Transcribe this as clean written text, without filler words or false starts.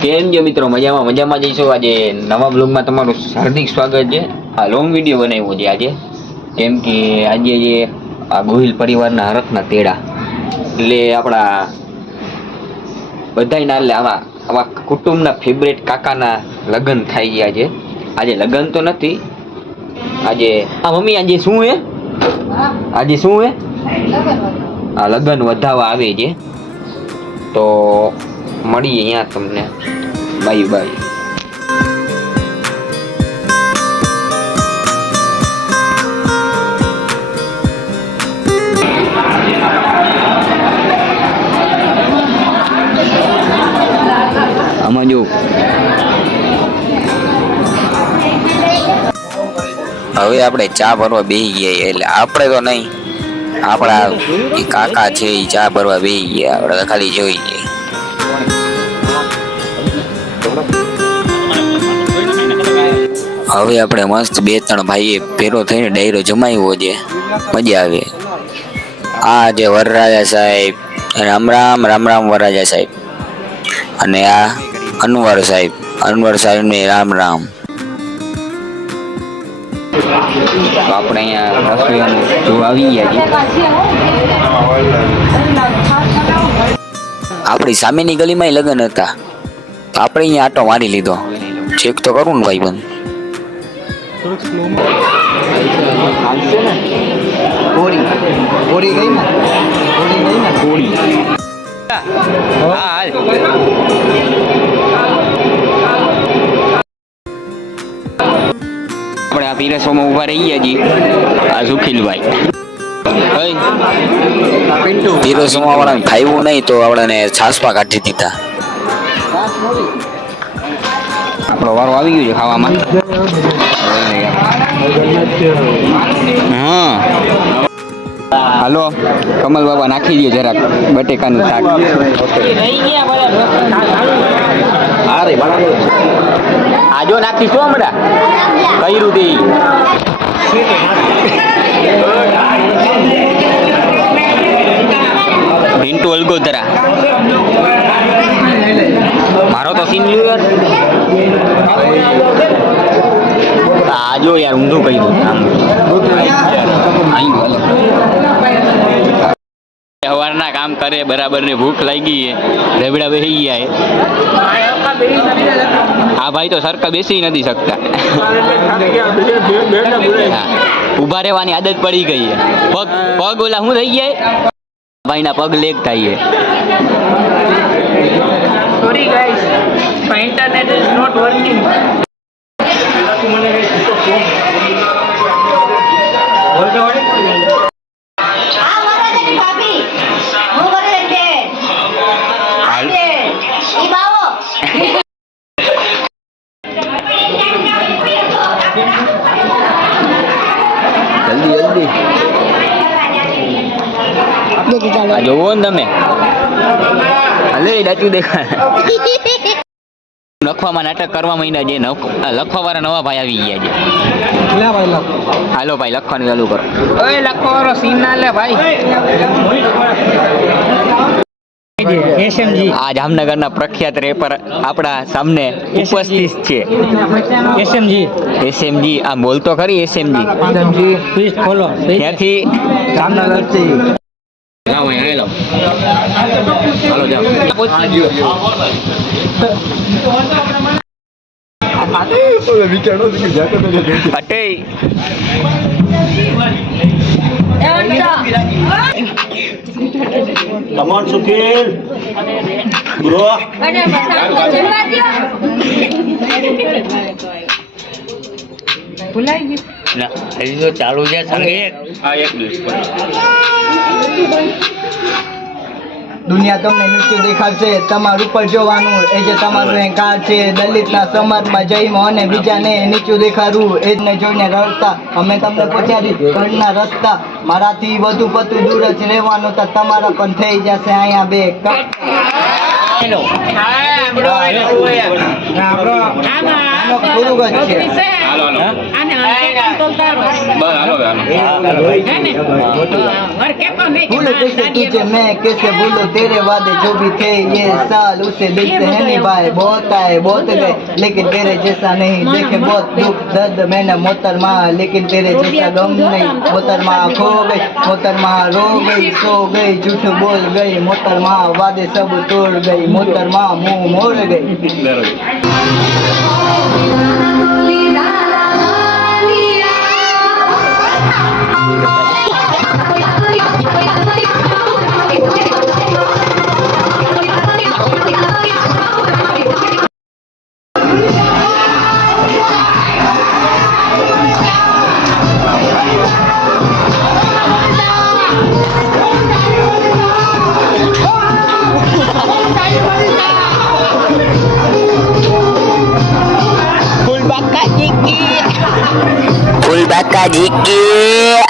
કેમ છો મિત્રો? મજામાં જઈશું. આજે નવા બ્લોગમાં તમારું હાર્દિક સ્વાગત છે. આ લોંગ વિડીયો બનાવ્યો છે આજે, કેમ કે આજે જે આ ગોહિલ પરિવારના હરખના તેડા એટલે આપણા બધાયના એટલે આવા કુટુંબના ફેવરેટ કાકાના લગ્ન થઈ ગયા છે. આજે લગ્ન તો નથી, આજે મમ્મી આજે શું હે? આજે શું હે? આ લગ્ન વધાવા આવે છે, તો મળીએ અહીંયા તમને. Bye bye. આમાં જો હવે આપણે ચા ભરવા બેસી ગયા, એટલે આપણે તો નહીં, આપણા કાકા છે એ ચા ભરવા બેસી ગયા. આપણે તો ખાલી જોઈ ગયા. હવે આપણે મસ્ત 2-3 ભાઈએ ભેરો થઈને ડાયરો જમાવ્યો છે, મજા આવે. આ જે વરરાજા સાહેબ, રામ રામ રામ રામ વરરાજા સાહેબ, અને આ અનવર સાહેબ ને રામ રામ. તો આપણે અહીંયા રસોઈયાનું જોવા આવી ગયા છીએ. આપણી સામેની ગલીમાં લગ્ન હતા, તો આપણે અહીંયા આટો મારી લીધો. ચેક તો કરું ને ભાઈ બંધ. આપણે આ પીરસવામાં ઉભા રહી ગયા છીએ. આ સુખીલભાઈ પીરોસમાં વાળાને ફાવ્યું નહીં તો આપણને છાસપા કાઢી દીધા. આપણો વારો આવી ગયો છે ખાવામાં. હા હાલો કમલ બાબા, નાખી દો જરાક બટેકાનું શાક. આ જો નાખીશું હમણાં કર્યું તે પિન્ટુ અલગોતરા. મારો તો સીન લ્યો આ જો યાર, ઊંધું કર્યું. સવારના કામ કરે બરાબર ને ભૂખ લાગી છે, રેબડા બેસી ગયા. આ ભાઈ તો સરખા બેસી નથી શકતા. ઉભા રહેવાની આદત પડી ગઈ છે. પગ ઓલા શું થઈ ગયા ભાઈ ના, પગ લેગ થાય છે. Sorry guys, my internet is not working. જલ્દી આ જોવો ને તમે, હલે ડાચું દેખાય. લખવામાં નાટક કરવા માંડ્યા છે. લખવા વાળા નવા ભાઈ આવી ગયા છે. હાલો ભાઈ લખવાનું ચાલુ કરો. ઓય લખવા વાળો સીન ના લે ભાઈ. એસએમજી આ જામનગરના પ્રખ્યાત રેપર આપણા સામને ઉપસ્થિત છે. એસએમજી આ બોલતો ખરી. એસએમજી ખોલો ત્યાંથી જામનગરથી. હાલો જાઓ. Come on, Sukhil. Bro. ભૂલાઈ ગયું ના હજી તો ચાલુ છે સંગીત. આ એક દિવસ દુનિયા તમને નૃત્ય દેખાડશે, તમારું ઉપર જોવાનું એ જે તમારું અહંકાર છે. દલિતના સમાજમાં જઈમાં અને બીજાને નીચું દેખાડવું, એ જ ને જોઈને રડતા અમે તમને પહોંચાડી ઘરના રસ્તા. મારાથી વધુ પતું દૂર જ રહેવાનું, તો તમારા પણ થઈ જશે અહીંયા બે કપ. નો પૂરું જ છે હાલો હાલો આને તોલતા બસ હે ને માર કેતો નહીં કે भूल कैसे तुझे मैं कैसे भूलूं तेरे वादे जो भी थे ये साल उसे दिल से है निभाए बहुत आए बहुत गए लेकिन तेरे जैसा नहीं देखे बहुत दुख दर्द मैंने मोहतरमा लेकिन तेरे जैसा गम नहीं मोहतरमा खो गई मोहतरमा रो गई सो गई झूठ बोल गई मोहतरमा वादे सब तोड़ गई मोहतरमा मुंह मोड़ गई ફૂલ બાકા જીકી